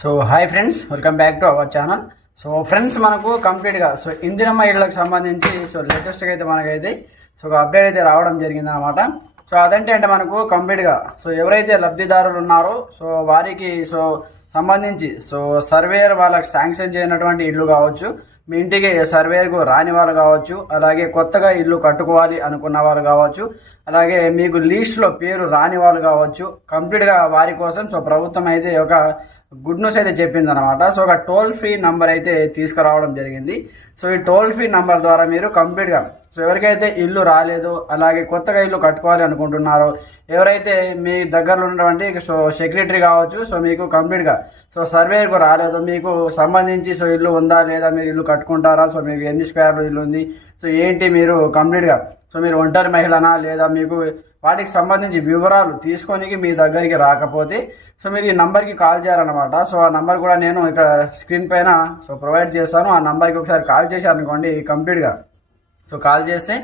So hi friends welcome back to our channel so friends మనకు కంప్లీట్గా so Indiramma ఇళ్ళకి సంబంధించి సో లేటెస్ట్గా అయితే మనకైతే సో ఒక అప్డేట్ అయితే రావడం జరిగింది అనమాట సో అదంటే అంటే మనకు కంప్లీట్గా సో ఎవరైతే లబ్ధిదారులు ఉన్నారో సో వారికి సో సంబంధించి సో సర్వేయర్ వాళ్ళకి శాంక్షన్ చేయనటువంటి ఇల్లు కావచ్చు. మీ ఇంటికి సర్వేకు రాని వాళ్ళు కావచ్చు అలాగే కొత్తగా ఇల్లు కట్టుకోవాలి అనుకున్న వాళ్ళు కావచ్చు అలాగే మీకు లీస్ట్లో పేరు రాని వాళ్ళు కావచ్చు కంప్లీట్గా వారి కోసం సో ప్రభుత్వం అయితే ఒక గుడ్ న్యూస్ అయితే చెప్పింది అనమాట సో ఒక టోల్ ఫ్రీ నంబర్ అయితే తీసుకురావడం జరిగింది. సో ఈ టోల్ ఫ్రీ నంబర్ ద్వారా మీరు కంప్లీట్గా సో ఎవరికైతే ఇల్లు రాలేదు అలాగే కొత్తగా ఇల్లు కట్టుకోవాలి అనుకుంటున్నారో ఎవరైతే మీ దగ్గరలో ఉన్నటువంటి సో సెక్రటరీ కావచ్చు సో మీకు కంప్లీట్గా సో సర్వేకు రాలేదు మీకు సంబంధించి సో ఇల్లు ఉందా లేదా మీరు ఇల్లు కట్టుకుంటారా సో మీకు ఎన్ని స్క్వేర్లు ఇల్లు ఉంది సో ఏంటి మీరు కంప్లీట్గా సో మీరు ఒంటరి మహిళనా లేదా మీకు వాటికి సంబంధించి వివరాలు తీసుకొని మీ దగ్గరికి రాకపోతే సో మీరు ఈ నంబర్కి కాల్ చేయాలన్నమాట. సో ఆ నంబర్ కూడా నేను ఇక్కడ స్క్రీన్ పైన సో ప్రొవైడ్ చేస్తాను. ఆ నంబర్కి ఒకసారి కాల్ చేశారనుకోండి కంప్లీట్గా సో కాల్ చేస్తే.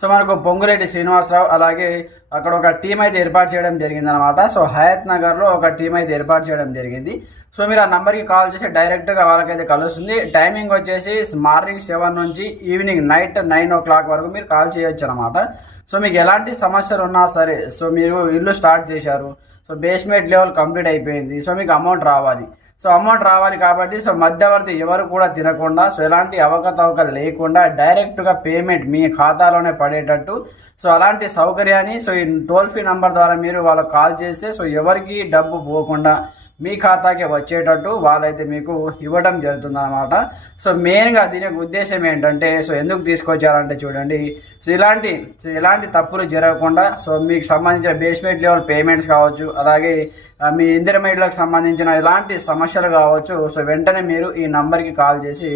సో మనకు పొంగురెడ్డి శ్రీనివాసరావు అలాగే అక్కడ ఒక టీం అయితే ఏర్పాటు చేయడం జరిగింది అనమాట సో హయత్ నగర్లో ఒక టీం అయితే ఏర్పాటు చేయడం జరిగింది. సో మీరు ఆ నెంబర్కి కాల్ చేసి డైరెక్ట్గా వాళ్ళకైతే కలుస్తుంది. టైమింగ్ వచ్చేసి మార్నింగ్ సెవెన్ నుంచి evening night nine o'clock వరకు మీరు కాల్ చేయొచ్చు అనమాట సో మీకు ఎలాంటి సమస్యలు ఉన్నా సరే సో మీరు ఇల్లు స్టార్ట్ చేశారు. సో బేస్మెంట్ లెవెల్ కంప్లీట్ అయిపోయింది. సో మీకు అమౌంట్ రావాలి. సో అమౌంట్ రావాలి కాబట్టి సో మధ్యవర్తి ఎవరు కూడా తినకుండా సో ఎలాంటి అవకతవకలు లేకుండా డైరెక్ట్గా పేమెంట్ మీ ఖాతాలోనే పడేటట్టు సో అలాంటి సౌకర్యాన్ని సో ఈ టోల్ ఫ్రీ నంబర్ ద్వారా మీరు వాళ్ళకి కాల్ చేస్తే సో ఎవరికి డబ్బు పోకుండా మీ ఖాతాకి వచ్చేటట్టు వాళ్ళైతే మీకు ఇవ్వడం జరుగుతుంది అనమాట సో మెయిన్గా దీని యొక్క ఉద్దేశం ఏంటంటే సో ఎందుకు తీసుకొచ్చారంటే చూడండి సో ఇలాంటి సో ఇలాంటి తప్పులు జరగకుండా సో మీకు సంబంధించిన బేస్మెంట్ లెవెల్ పేమెంట్స్ కావచ్చు అలాగే మీ ఇందిరమైడ్లకు సంబంధించిన ఎలాంటి సమస్యలు కావచ్చు సో వెంటనే మీరు ఈ నంబర్కి కాల్ చేసి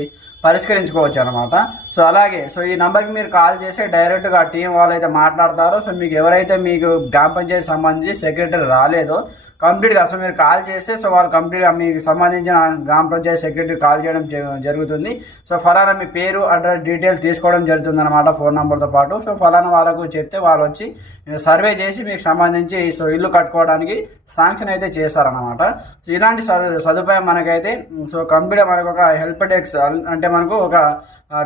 పరిష్కరించుకోవచ్చు అనమాట సో అలాగే సో ఈ నెంబర్కి మీరు కాల్ చేసి డైరెక్ట్గా టీం అయితే మాట్లాడతారో. సో మీకు ఎవరైతే మీకు గ్రామ పంచాయతీ సంబంధించి సెక్రటరీ రాలేదో కంప్లీట్గా అసలు మీరు కాల్ చేస్తే సో వాళ్ళు కంప్లీట్గా మీకు సంబంధించిన గ్రామ పంచాయతీ సెక్రటరీ కాల్ చేయడం జరుగుతుంది. సో ఫలానా మీ పేరు అడ్రస్ డీటెయిల్స్ తీసుకోవడం జరుగుతుంది అనమాట ఫోన్ నెంబర్తో పాటు. సో ఫలానా వాళ్ళకు చెప్తే వాళ్ళు వచ్చి సర్వే చేసి మీకు సంబంధించి సో ఇల్లు కట్టుకోవడానికి శాంక్షన్ అయితే చేస్తారనమాట సో ఇలాంటి సదుపాయం మనకైతే సో కంప్యూటర్ మనకు ఒక హెల్ప్ డెస్క్ అంటే మనకు ఒక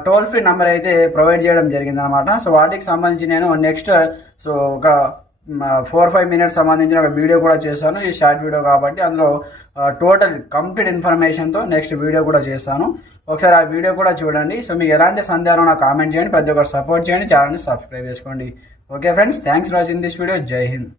టోల్ ఫ్రీ నెంబర్ అయితే ప్రొవైడ్ చేయడం జరిగింది అనమాట సో వాటికి సంబంధించి నేను నెక్స్ట్ సో ఒక ఫోర్ ఫైవ్ మినిట్స్ సంబంధించిన ఒక వీడియో కూడా చేశాను ఈ షార్ట్ వీడియో కాబట్టి అందులో టోటల్ కంప్లీట్ ఇన్ఫర్మేషన్తో నెక్స్ట్ వీడియో కూడా చేస్తాను. ఒకసారి ఆ వీడియో కూడా చూడండి. సో మీకు ఎలాంటి సందేహం నాకు కామెంట్ చేయండి. ప్రతి ఒక్కరు సపోర్ట్ చేయండి. ఛానల్ని సబ్స్క్రైబ్ చేసుకోండి. Okay friends thanks watching this video. Jai Hind.